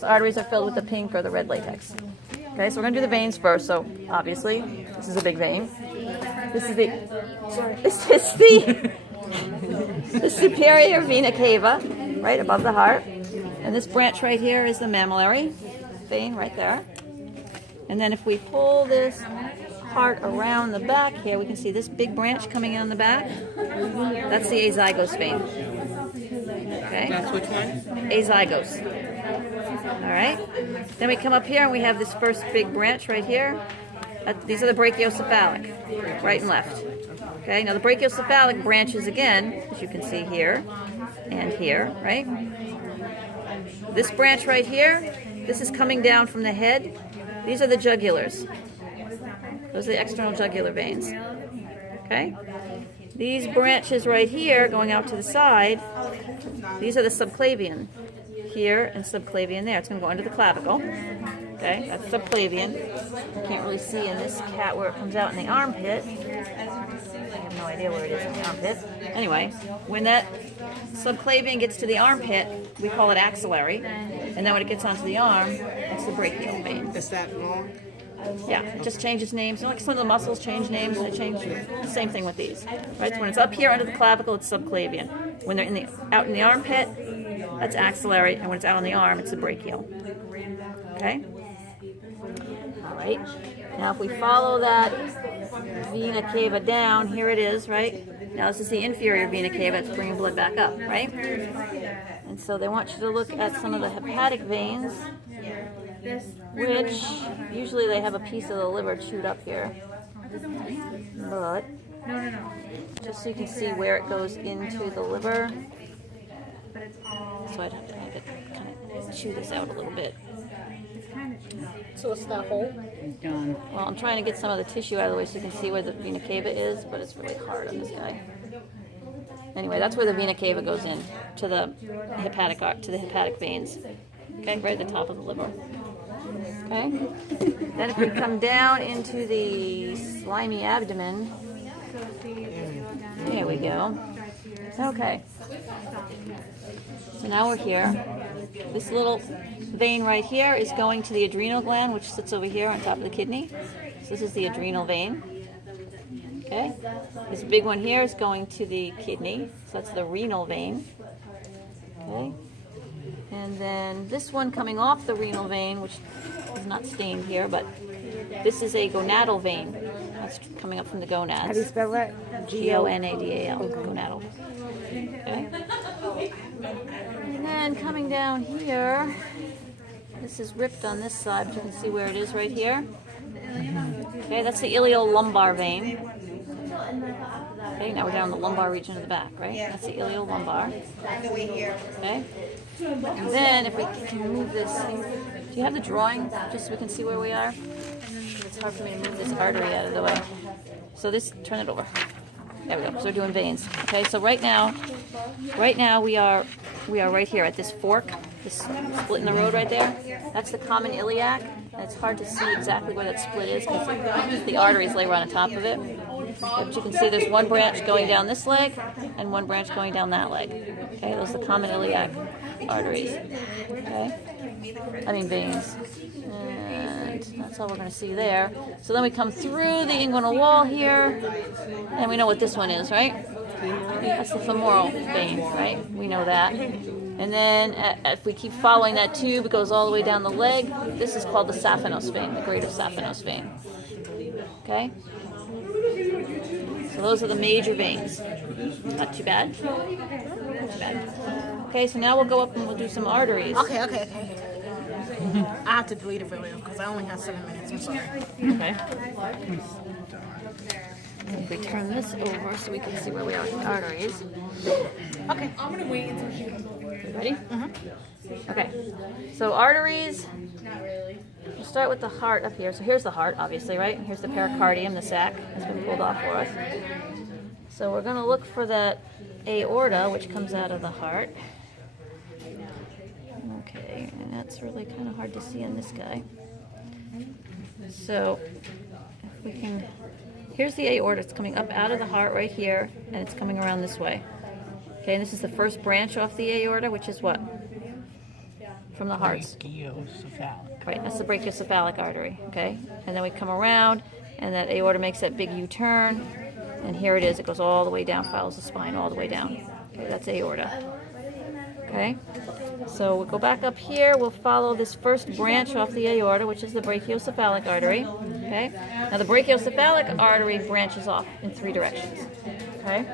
So arteries are filled with the pink or the red latex. Okay, so we're going to do the veins first. So obviously, this is a big vein. This is the superior vena cava, right above the heart. And this branch right here is the mammillary vein right there. And then if we pull this heart around the back here, we can see this big branch coming in on the back. That's the azygos vein. Okay? That's which one? Azygos. All right. Then we come up here and we have this first big branch right here. These are the brachiocephalic, right and left. Okay. Now the brachiocephalic branches again, as you can see here and here, right? This branch right here, this is coming down from the head. These are the jugulars. Those are the external jugular veins. Okay. These branches right here going out to the side, these are the subclavian. Here and subclavian there. It's going to go under the clavicle. Okay, that's subclavian. You can't really see in this cat where it comes out in the armpit. I have no idea where it is in the armpit. Anyway, when that subclavian gets to the armpit, we call it axillary. And then when it gets onto the arm, that's the brachial vein. Is that long? Yeah, it just changes names. Like some of the muscles change names, and it changes. Same thing with these. Right? So when it's up here under the clavicle, it's subclavian. When they're out in the armpit, that's axillary, and when it's out on the arm, it's the brachial. Okay? All right. Now if we follow that vena cava down, here it is, right? Now this is the inferior vena cava. It's bringing blood back up, right? And so they want you to look at some of the hepatic veins, which usually they have a piece of the liver chewed up here. But just so you can see where it goes into the liver. So I'd have to have it kind of chew this out a little bit. So it's that hole? Done. Well, I'm trying to get some of the tissue out of the way so you can see where the vena cava is, but it's really hard on this guy. Anyway, that's where the vena cava goes in, to the hepatic veins. Okay, right at the top of the liver. Okay. Then if we come down into the slimy abdomen, there we go. Okay. So now we're here. This little vein right here is going to the adrenal gland, which sits over here on top of the kidney. So this is the adrenal vein. Okay. This big one here is going to the kidney. So that's the renal vein. Okay. And then this one coming off the renal vein, which is not stained here, but this is a gonadal vein. That's coming up from the gonads. How do you spell that? Gonadal. Gonadal. Okay. And then coming down here, this is ripped on this side, but you can see where it is right here. Okay, that's the iliolumbar vein. Okay, now we're down in the lumbar region of the back, right? That's the iliolumbar. Okay. And then if we can move this, do you have the drawing just so we can see where we are? It's hard for me to move this artery out of the way. So this, turn it over. There we go. So we're doing veins. Okay, so right now we are right here at this fork, this split in the road right there. That's the common iliac, and it's hard to see exactly where that split is because the arteries lay right on top of it. But you can see there's one branch going down this leg and one branch going down that leg. Okay, those are the common iliac arteries. Okay, I mean veins. And that's all we're going to see there. So then we come through the inguinal wall here, and we know what this one is, right? That's the femoral vein, right? We know that. And then if we keep following that tube, it goes all the way down the leg. This is called the saphenous vein, the greater saphenous vein. Okay? So those are the major veins. Not too bad. Not too bad. Okay, so now we'll go up and we'll do some arteries. Okay. I have to delete it for later because I only have 7 minutes. I'm sorry. Okay. If we turn this over so we can see where we are with the arteries. Okay. I'm going to wait until she comes over here. Ready? Okay. So arteries. We'll start with the heart up here. So here's the heart, obviously, right? And here's the pericardium, the sac has been pulled off for us. So we're going to look for that aorta, which comes out of the heart. Okay, and that's really kind of hard to see in this guy. So if we can, here's the aorta. It's coming up out of the heart right here, and it's coming around this way. Okay, and this is the first branch off the aorta, which is what? from the hearts. Brachiocephalic. Right, that's the brachiocephalic artery, okay? And then we come around, and that aorta makes that big U-turn, and here it is. It goes all the way down, follows the spine all the way down. Okay, that's aorta. Okay? So we'll go back up here. We'll follow this first branch off the aorta, which is the brachiocephalic artery. Okay? Now the brachiocephalic artery branches off in 3 directions. Okay?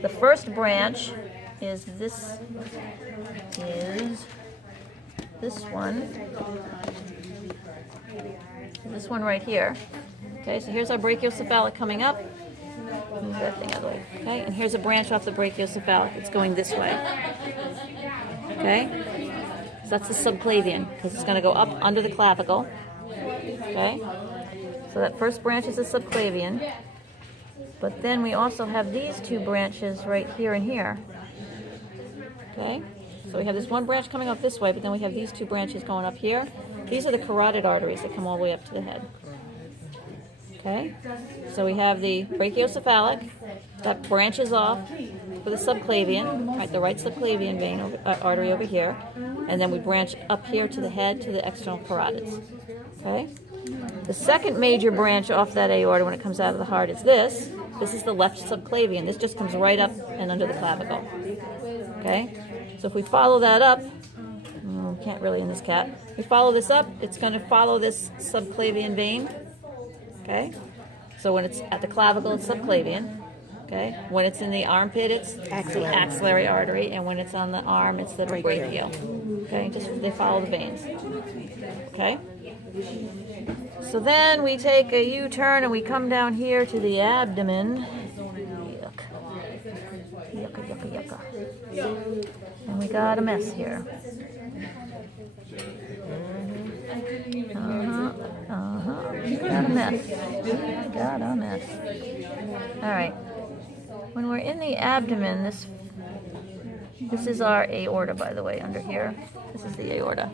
The first branch is this one. This one right here. Okay, so here's our brachiocephalic coming up. Move that thing out of the way. Okay, and here's a branch off the brachiocephalic. It's going this way. Okay, so that's the subclavian because it's going to go up under the clavicle. Okay, so that first branch is the subclavian. But then we also have these 2 branches right here and here. Okay, so we have this one branch coming up this way, but then we have these 2 branches going up here. These are the carotid arteries that come all the way up to the head. Okay, so we have the brachiocephalic that branches off with the subclavian, right, the right subclavian vein artery over here, and then we branch up here to the head to the external carotids. Okay, the second major branch off that aorta when it comes out of the heart is this. This is the left subclavian. This just comes right up and under the clavicle. Okay, so if we follow that up, can't really in this cat. We follow this up. It's going to follow this subclavian vein. Okay, so when it's at the clavicle, it's subclavian. Okay, when it's in the armpit, it's the axillary artery, and when it's on the arm, it's the brachial. Okay, just they follow the veins. Okay, so then we take a U-turn and we come down here to the abdomen. Yuck. Yucca, yucca, yucca. And we got a mess here. Got a mess. Got a mess. All right. When we're in the abdomen, this is our aorta, by the way, under here. This is the aorta.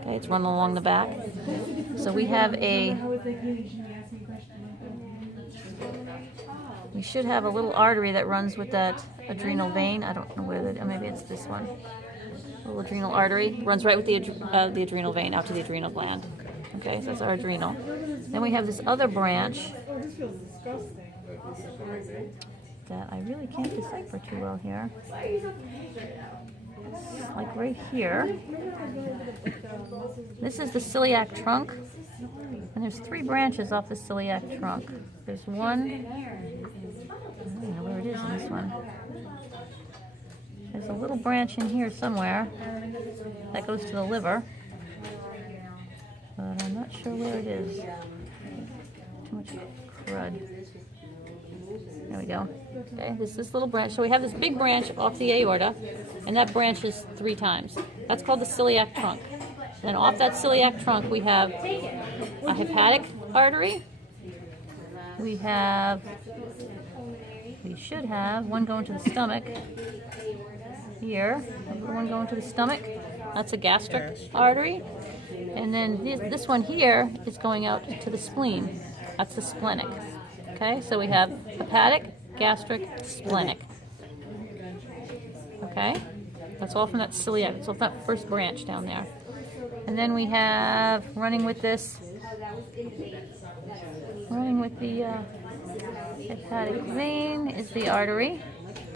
Okay, it's run along the back. So we have we should have a little artery that runs with that adrenal vein. I don't know where maybe it's this one. A little adrenal artery runs right with the adrenal vein out to the adrenal gland. Okay, so that's our adrenal. Then we have this other branch that I really can't decipher too well here. It's like right here. This is the celiac trunk, and there's 3 branches off the celiac trunk. There's one, I don't know where it is in this one. There's a little branch in here somewhere that goes to the liver, but I'm not sure where it is. Too much crud. There we go. Okay, this little branch. So we have this big branch off the aorta, and that branches 3 times. That's called the celiac trunk. And off that celiac trunk, we have a hepatic artery. We should have one going to the stomach. Here, one going to the stomach. That's a gastric artery. And then this one here is going out to the spleen. That's the splenic. Okay, so we have hepatic, gastric, splenic. Okay, that's all from that celiac. It's all from that first branch down there. And then we have running with the hepatic vein is the artery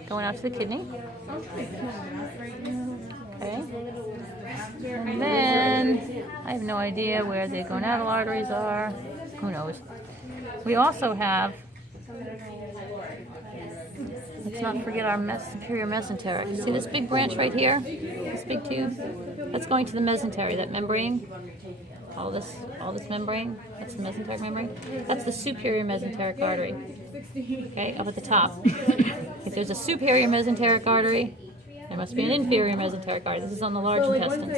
going out to the kidney. Okay. And then I have no idea where the gonadal arteries are. Who knows? We also have, let's not forget our superior mesenteric. See this big branch right here? This big tube? That's going to the mesentery, that membrane. All this membrane, that's the mesenteric membrane. That's the superior mesenteric artery. Okay, up at the top. If there's a superior mesenteric artery, there must be an inferior mesenteric artery. This is on the large intestines.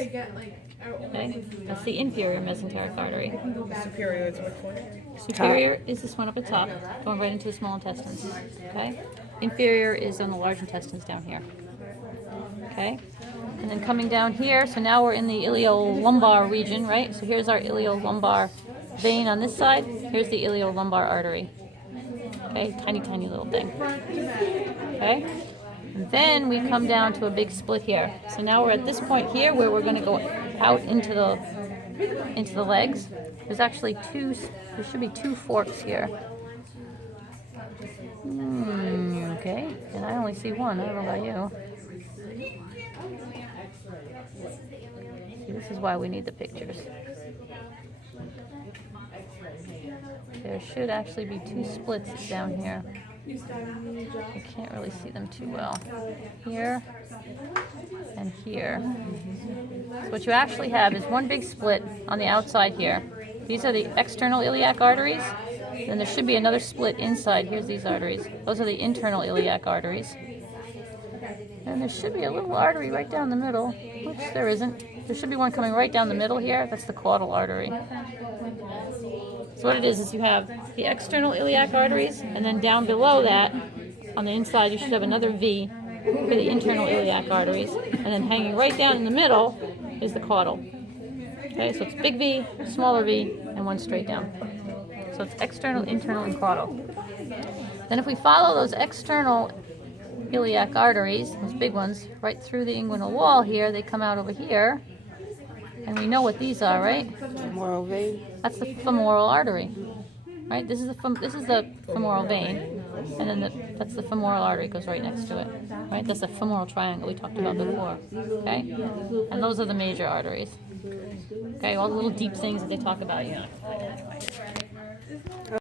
Okay, that's the inferior mesenteric artery. Superior is which one? Superior is this one up at top, going right into the small intestines. Okay, inferior is on the large intestines down here. Okay, and then coming down here, so now we're in the iliolumbar region, right? So here's our iliolumbar vein on this side. Here's the iliolumbar artery. Okay, tiny, tiny little thing. Okay, Then we come down to a big split here. So now we're at this point here where we're going to go out into the legs. There's actually there should be two forks here. Okay, and I only see one. I don't know about you. See, this is why we need the pictures. There should actually be two splits down here. I can't really see them too well. Here and here. So what you actually have is one big split on the outside here. These are the external iliac arteries. Then there should be another split inside. Here's these arteries. Those are the internal iliac arteries. And there should be a little artery right down the middle. Oops, there isn't. There should be one coming right down the middle here. That's the caudal artery. So what it is you have the external iliac arteries, and then down below that, on the inside, you should have another V for the internal iliac arteries. And then hanging right down in the middle is the caudal. Okay, so it's big V, smaller V, and one straight down. So it's external, internal, and caudal. Then if we follow those external iliac arteries, those big ones, right through the inguinal wall here, they come out over here. And we know what these are, right? Femoral vein. That's the femoral artery, right? This is the femoral vein, and then that's the femoral artery goes right next to it, right? That's the femoral triangle we talked about before, okay? And those are the major arteries, okay? All the little deep things that they talk about, you know.